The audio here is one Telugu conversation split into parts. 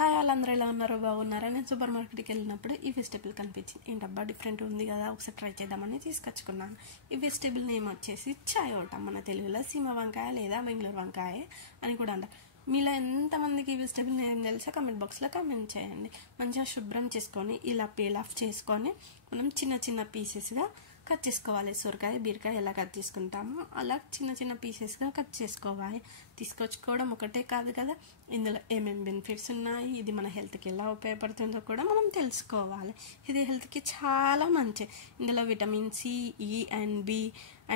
హాయ్ వాళ్ళందరూ ఎలా ఉన్నారు, బాగున్నారా? నేను సూపర్ మార్కెట్కి వెళ్ళినప్పుడు ఈ వెజిటేబుల్ కనిపించింది. ఏంటబ్బా డిఫరెంట్ ఉంది కదా, ఒకసారి ట్రై చేద్దామని తీసుకొచ్చుకున్నాను. ఈ వెజిటేబుల్ నేమ్ వచ్చేసి చాయోట. మన తెలుగులో సీమ వంకాయ లేదా బెంగళూరు వంకాయ అని కూడా అంటారు. మీలో ఎంతమందికి ఈ వెజిటేబుల్ నేమ్ తెలుసా కామెంట్ బాక్స్లో కామెంట్ చేయండి. మంచిగా శుభ్రం చేసుకొని ఇలా పీల్ ఆఫ్ చేసుకొని మనం చిన్న చిన్న పీసెస్గా కట్ చేసుకోవాలి. సొరకాయ బీరకాయ ఎలా కట్ చేసుకుంటామో అలా చిన్న చిన్న పీసెస్గా కట్ చేసుకోవాలి. తీసుకొచ్చుకోవడం ఒకటే కాదు కదా, ఇందులో ఏమేమి బెనిఫిట్స్ ఉన్నాయి, ఇది మన హెల్త్కి ఎలా ఉపయోగపడుతుందో కూడా మనం తెలుసుకోవాలి. ఇది హెల్త్కి చాలా మంచి. ఇందులో vitamin C, E and B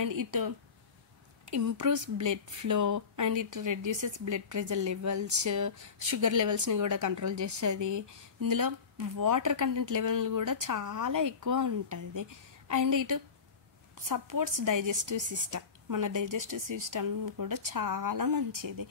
and it improves blood flow and it reduces blood pressure levels, sugar లెవెల్స్ని కూడా కంట్రోల్ చేస్తుంది. ఇందులో వాటర్ కంటెంట్ లెవెల్ కూడా చాలా ఎక్కువ ఉంటుంది. అండ్ ఇటు సపోర్ట్స్ డైజెస్టివ్ సిస్టమ్, మన డైజెస్టివ్ సిస్టమ్ కూడా చాలా మంచిది.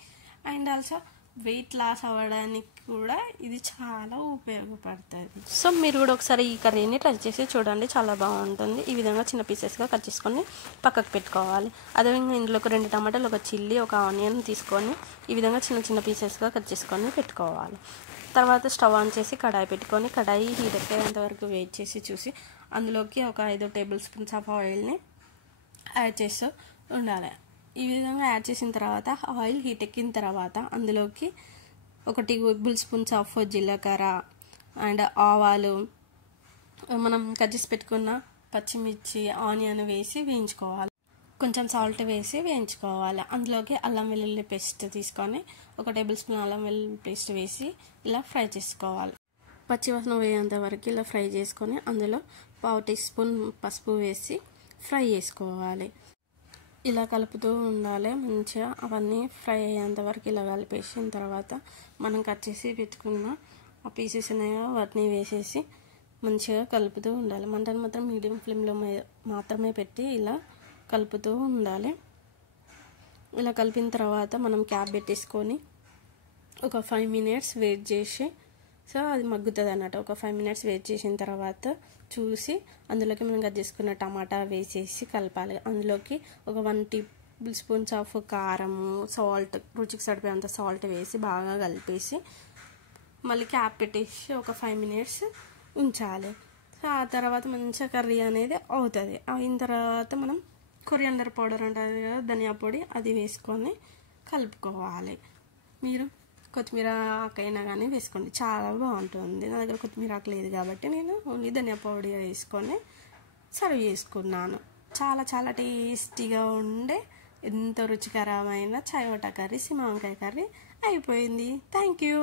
అండ్ ఆల్సో వెయిట్ లాస్ అవ్వడానికి కూడా ఇది చాలా ఉపయోగపడుతుంది. సో మీరు కూడా ఒకసారి ఈ కర్రీని ట్రై చేసి చూడండి, చాలా బాగుంటుంది. ఈ విధంగా చిన్న పీసెస్గా కట్ చేసుకొని పక్కకు పెట్టుకోవాలి. అదేవిధంగా ఇందులో ఒక 2 టమాటాలు, ఒక చిల్లీ, ఒక ఆనియన్ తీసుకొని ఈ విధంగా చిన్న చిన్న పీసెస్గా కట్ చేసుకొని పెట్టుకోవాలి. తర్వాత స్టవ్ ఆన్ చేసి కడాయి పెట్టుకొని కడాయి హీట్ ఎక్కేంత వరకు వెయిట్ చేసి చూసి అందులోకి ఒక 5 టేబుల్ స్పూన్స్ ఆఫ్ ఆయిల్ని యాడ్ చేస్తూ ఉండాలి. ఈ విధంగా యాడ్ చేసిన తర్వాత ఆయిల్ హీట్ ఎక్కిన తర్వాత అందులోకి 1 టేబుల్ స్పూన్స్ ఆఫ్ జీలకర్ర అండ్ ఆవాలు, మనం కట్ చేసి పెట్టుకున్న పచ్చిమిర్చి, ఆనియన్ వేసి వేయించుకోవాలి. కొంచెం సాల్ట్ వేసి వేయించుకోవాలి. అందులోకి అల్లం వెల్లుల్లి పేస్ట్ తీసుకొని 1 టేబుల్ స్పూన్ అల్లం వెల్లుల్లి పేస్ట్ వేసి ఇలా ఫ్రై చేసుకోవాలి. పచ్చివాసన వేయేంత వరకు ఇలా ఫ్రై చేసుకొని అందులో 1/2 టీ స్పూన్ పసుపు వేసి ఫ్రై చేసుకోవాలి. ఇలా కలుపుతూ ఉండాలి మంచిగా. అవన్నీ ఫ్రై అయ్యేంత వరకు ఇలా కలిపేసిన తర్వాత మనం కట్ చేసి పెట్టుకున్న ఆ పీసెస్ ఉన్నాయో వాటిని వేసేసి మంచిగా కలుపుతూ ఉండాలి. మంటను మాత్రం మీడియం ఫ్లేమ్లో మాత్రమే పెట్టి ఇలా కలుపుతూ ఉండాలి. ఇలా కలిపిన తర్వాత మనం క్యాప్ పెట్టేసుకొని ఒక 5 మినిట్స్ వెయిట్ చేసి, సో అది మగ్గుతుంది అన్నట్టు. ఒక 5 మినిట్స్ వెయిట్ చేసిన తర్వాత చూసి అందులోకి మనం కట్ చేసుకున్న టమాటా వేసేసి కలపాలి. అందులోకి ఒక 1 టేబుల్ స్పూన్స్ ఆఫ్ కారము, సాల్ట్, రుచికి సరిపోయేంత సాల్ట్ వేసి బాగా కలిపేసి మళ్ళీ క్యాప్ పెట్టేసి ఒక 5 మినిట్స్ ఉంచాలి. సో ఆ తర్వాత మంచిగా కర్రీ అనేది అవుతుంది. అయిన తర్వాత మనం కొరియాండర్ పౌడర్ ఉంటుంది కదా, ధనియా పొడి, అది వేసుకొని కలుపుకోవాలి. మీరు కొత్తిమీర ఆకైనా కానీ వేసుకోండి, చాలా బాగుంటుంది. నా దగ్గర కొత్తిమీర ఆకు లేదు కాబట్టి నేను ఓన్లీ ధనియా పొడి వేసుకొని సర్వ్ చేసుకున్నాను. చాలా చాలా టేస్టీగా ఉండే ఎంతో రుచికరమైన చాయోటా కర్రీ, సీమ వంకాయ కర్రీ అయిపోయింది. Thank you.